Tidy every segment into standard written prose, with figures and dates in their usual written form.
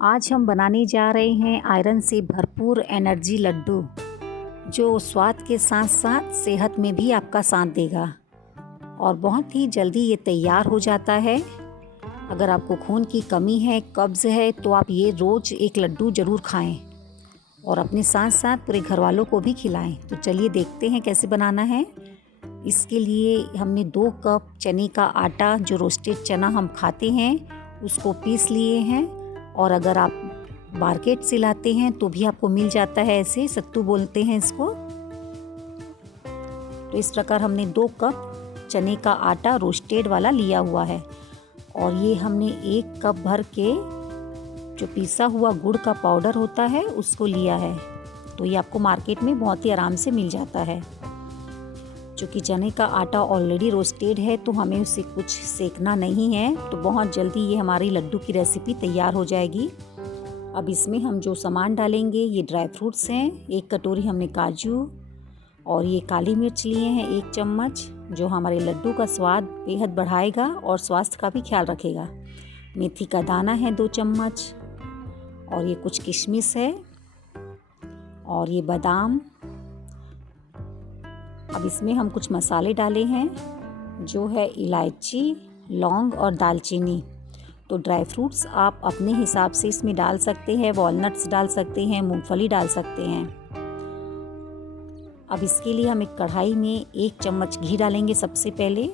आज हम बनाने जा रहे हैं आयरन से भरपूर एनर्जी लड्डू, जो स्वाद के साथ साथ सेहत में भी आपका साथ देगा और बहुत ही जल्दी ये तैयार हो जाता है। अगर आपको खून की कमी है, कब्ज़ है, तो आप ये रोज़ एक लड्डू ज़रूर खाएं और अपने साथ साथ पूरे घर वालों को भी खिलाएं। तो चलिए देखते हैं कैसे बनाना है। इसके लिए हमने 2 कप चने का आटा, जो रोस्टेड चना हम खाते हैं, उसको पीस लिए हैं। और अगर आप मार्केट से लाते हैं तो भी आपको मिल जाता है, ऐसे सत्तू बोलते हैं इसको। तो इस प्रकार हमने 2 कप चने का आटा रोस्टेड वाला लिया हुआ है और ये हमने 1 कप भर के जो पिसा हुआ गुड़ का पाउडर होता है उसको लिया है। तो ये आपको मार्केट में बहुत ही आराम से मिल जाता है। चूँकि चने का आटा ऑलरेडी रोस्टेड है तो हमें उसे कुछ सेकना नहीं है, तो बहुत जल्दी ये हमारी लड्डू की रेसिपी तैयार हो जाएगी। अब इसमें हम जो सामान डालेंगे, ये ड्राई फ्रूट्स हैं। 1 कटोरी हमने काजू और ये काली मिर्च लिए हैं 1 चम्मच, जो हमारे लड्डू का स्वाद बेहद बढ़ाएगा और स्वास्थ्य का भी ख्याल रखेगा। मेथी का दाना है 2 चम्मच और ये कुछ किशमिश है और ये बादाम। अब इसमें हम कुछ मसाले डाले हैं, जो है इलायची, लौंग और दालचीनी। तो ड्राई फ्रूट्स आप अपने हिसाब से इसमें डाल सकते हैं, वॉलनट्स डाल सकते हैं, मूंगफली डाल सकते हैं। अब इसके लिए हम एक कढ़ाई में 1 चम्मच घी डालेंगे सबसे पहले।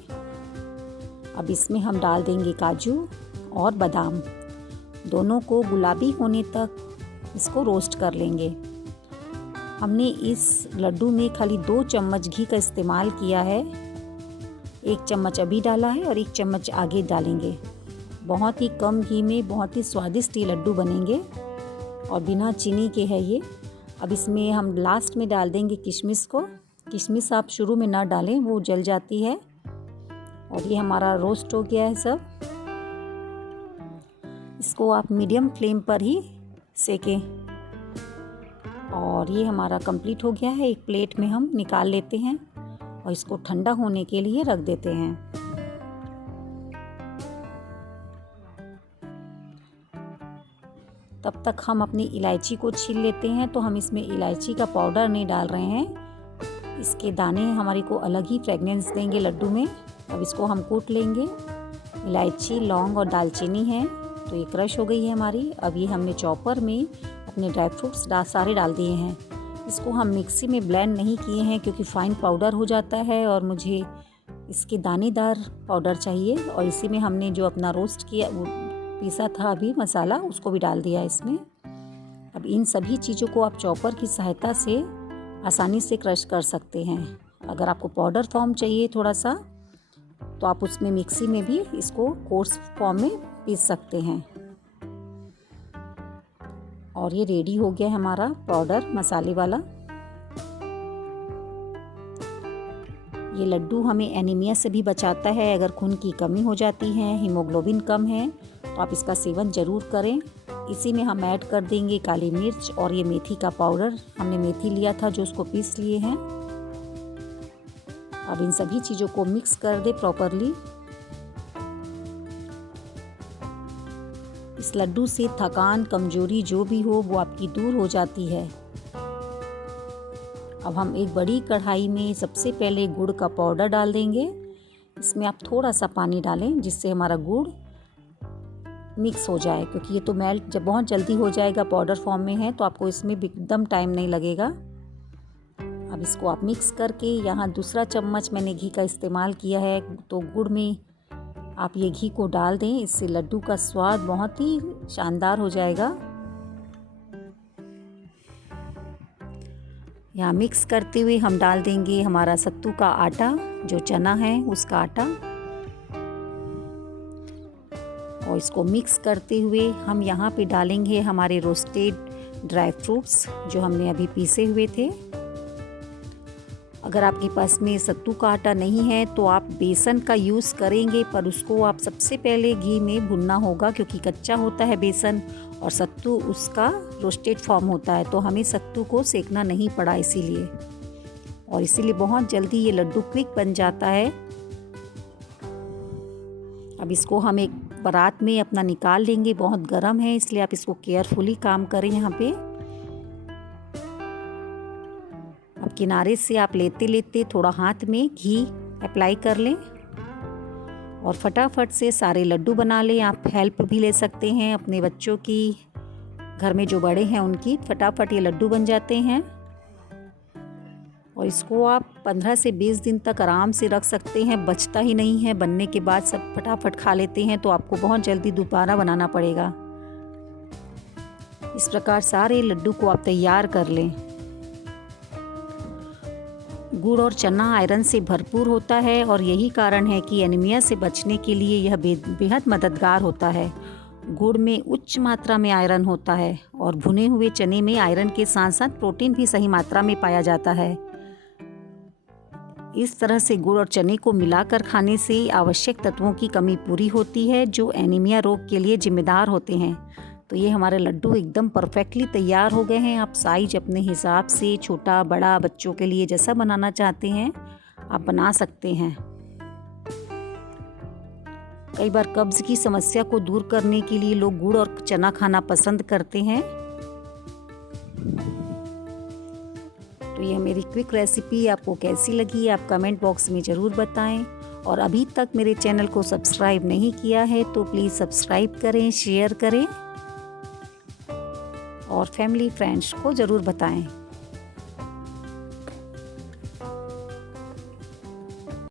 अब इसमें हम डाल देंगे काजू और बादाम, दोनों को गुलाबी होने तक इसको रोस्ट कर लेंगे। हमने इस लड्डू में खाली 2 चम्मच घी का इस्तेमाल किया है। 1 चम्मच अभी डाला है और 1 चम्मच आगे डालेंगे। बहुत ही कम घी में बहुत ही स्वादिष्ट ये लड्डू बनेंगे और बिना चीनी के है ये। अब इसमें हम लास्ट में डाल देंगे किशमिश को। किशमिश आप शुरू में ना डालें, वो जल जाती है। और ये हमारा रोस्ट हो गया है सब। इसको आप मीडियम फ्लेम पर ही सेकें और ये हमारा कंप्लीट हो गया है। एक प्लेट में हम निकाल लेते हैं और इसको ठंडा होने के लिए रख देते हैं। तब तक हम अपनी इलायची को छील लेते हैं। तो हम इसमें इलायची का पाउडर नहीं डाल रहे हैं, इसके दाने हमारे को अलग ही फ्रेगनेंस देंगे लड्डू में। अब इसको हम कूट लेंगे। इलायची, लौंग और दालचीनी है, तो ये क्रश हो गई है हमारी। अब ये हमने चॉपर में अपने ड्राई फ्रूट्स सारे डाल दिए हैं। इसको हम मिक्सी में ब्लेंड नहीं किए हैं क्योंकि फाइन पाउडर हो जाता है और मुझे इसके दानेदार पाउडर चाहिए। और इसी में हमने जो अपना रोस्ट किया, वो पीसा था अभी मसाला, उसको भी डाल दिया इसमें। अब इन सभी चीज़ों को आप चॉपर की सहायता से आसानी से क्रश कर सकते हैं। अगर आपको पाउडर फॉर्म चाहिए थोड़ा सा, तो आप उसमें मिक्सी में भी इसको कोर्स फॉर्म में पीस सकते हैं। और ये रेडी हो गया है हमारा पाउडर मसाले वाला। ये लड्डू हमें एनीमिया से भी बचाता है। अगर खून की कमी हो जाती है, हीमोग्लोबिन कम है, तो आप इसका सेवन ज़रूर करें। इसी में हम ऐड कर देंगे काली मिर्च और ये मेथी का पाउडर। हमने मेथी लिया था जो उसको पीस लिए हैं। अब इन सभी चीज़ों को मिक्स कर दे प्रॉपरली। इस लड्डू से थकान, कमजोरी जो भी हो वो आपकी दूर हो जाती है। अब हम एक बड़ी कढ़ाई में सबसे पहले गुड़ का पाउडर डाल देंगे। इसमें आप थोड़ा सा पानी डालें जिससे हमारा गुड़ मिक्स हो जाए, क्योंकि ये तो मेल्ट जब बहुत जल्दी हो जाएगा, पाउडर फॉर्म में है, तो आपको इसमें एकदम टाइम नहीं लगेगा। अब इसको आप मिक्स करके, यहाँ दूसरा चम्मच मैंने घी का इस्तेमाल किया है, तो गुड़ में आप ये घी को डाल दें। इससे लड्डू का स्वाद बहुत ही शानदार हो जाएगा। यहाँ मिक्स करते हुए हम डाल देंगे हमारा सत्तू का आटा, जो चना है उसका आटा। और इसको मिक्स करते हुए हम यहाँ पे डालेंगे हमारे रोस्टेड ड्राई फ्रूट्स, जो हमने अभी पीसे हुए थे। अगर आपके पास में सत्तू का आटा नहीं है तो आप बेसन का यूज़ करेंगे, पर उसको आप सबसे पहले घी में भुनना होगा, क्योंकि कच्चा होता है बेसन और सत्तू उसका रोस्टेड फॉर्म होता है। तो हमें सत्तू को सेकना नहीं पड़ा इसीलिए, और इसीलिए बहुत जल्दी ये लड्डू क्विक बन जाता है। अब इसको हम एक परात में अपना निकाल लेंगे। बहुत गर्म है इसलिए आप इसको केयरफुली काम करें यहाँ पे। अब किनारे से आप लेते लेते थोड़ा हाथ में घी अप्लाई कर लें और फटाफट से सारे लड्डू बना लें। आप हेल्प भी ले सकते हैं अपने बच्चों की, घर में जो बड़े हैं उनकी। फटाफट ये लड्डू बन जाते हैं और इसको आप 15 से 20 दिन तक आराम से रख सकते हैं। बचता ही नहीं है, बनने के बाद सब फटाफट खा लेते हैं, तो आपको बहुत जल्दी दोबारा बनाना पड़ेगा। इस प्रकार सारे लड्डू को आप तैयार कर लें। गुड़ और चना आयरन से भरपूर होता है और यही कारण है कि एनीमिया से बचने के लिए यह बेहद मददगार होता है। गुड़ में उच्च मात्रा में आयरन होता है और भुने हुए चने में आयरन के साथ साथ प्रोटीन भी सही मात्रा में पाया जाता है। इस तरह से गुड़ और चने को मिलाकर खाने से आवश्यक तत्वों की कमी पूरी होती है जो एनीमिया रोग के लिए जिम्मेदार होते हैं। तो ये हमारे लड्डू एकदम परफेक्टली तैयार हो गए हैं। आप साइज अपने हिसाब से छोटा बड़ा बच्चों के लिए जैसा बनाना चाहते हैं आप बना सकते हैं। कई बार कब्ज की समस्या को दूर करने के लिए लोग गुड़ और चना खाना पसंद करते हैं। तो ये मेरी क्विक रेसिपी आपको कैसी लगी आप कमेंट बॉक्स में ज़रूर बताएं। और अभी तक मेरे चैनल को सब्सक्राइब नहीं किया है तो प्लीज़ सब्सक्राइब करें, शेयर करें और फैमिली फ्रेंड्स को ज़रूर बताएं।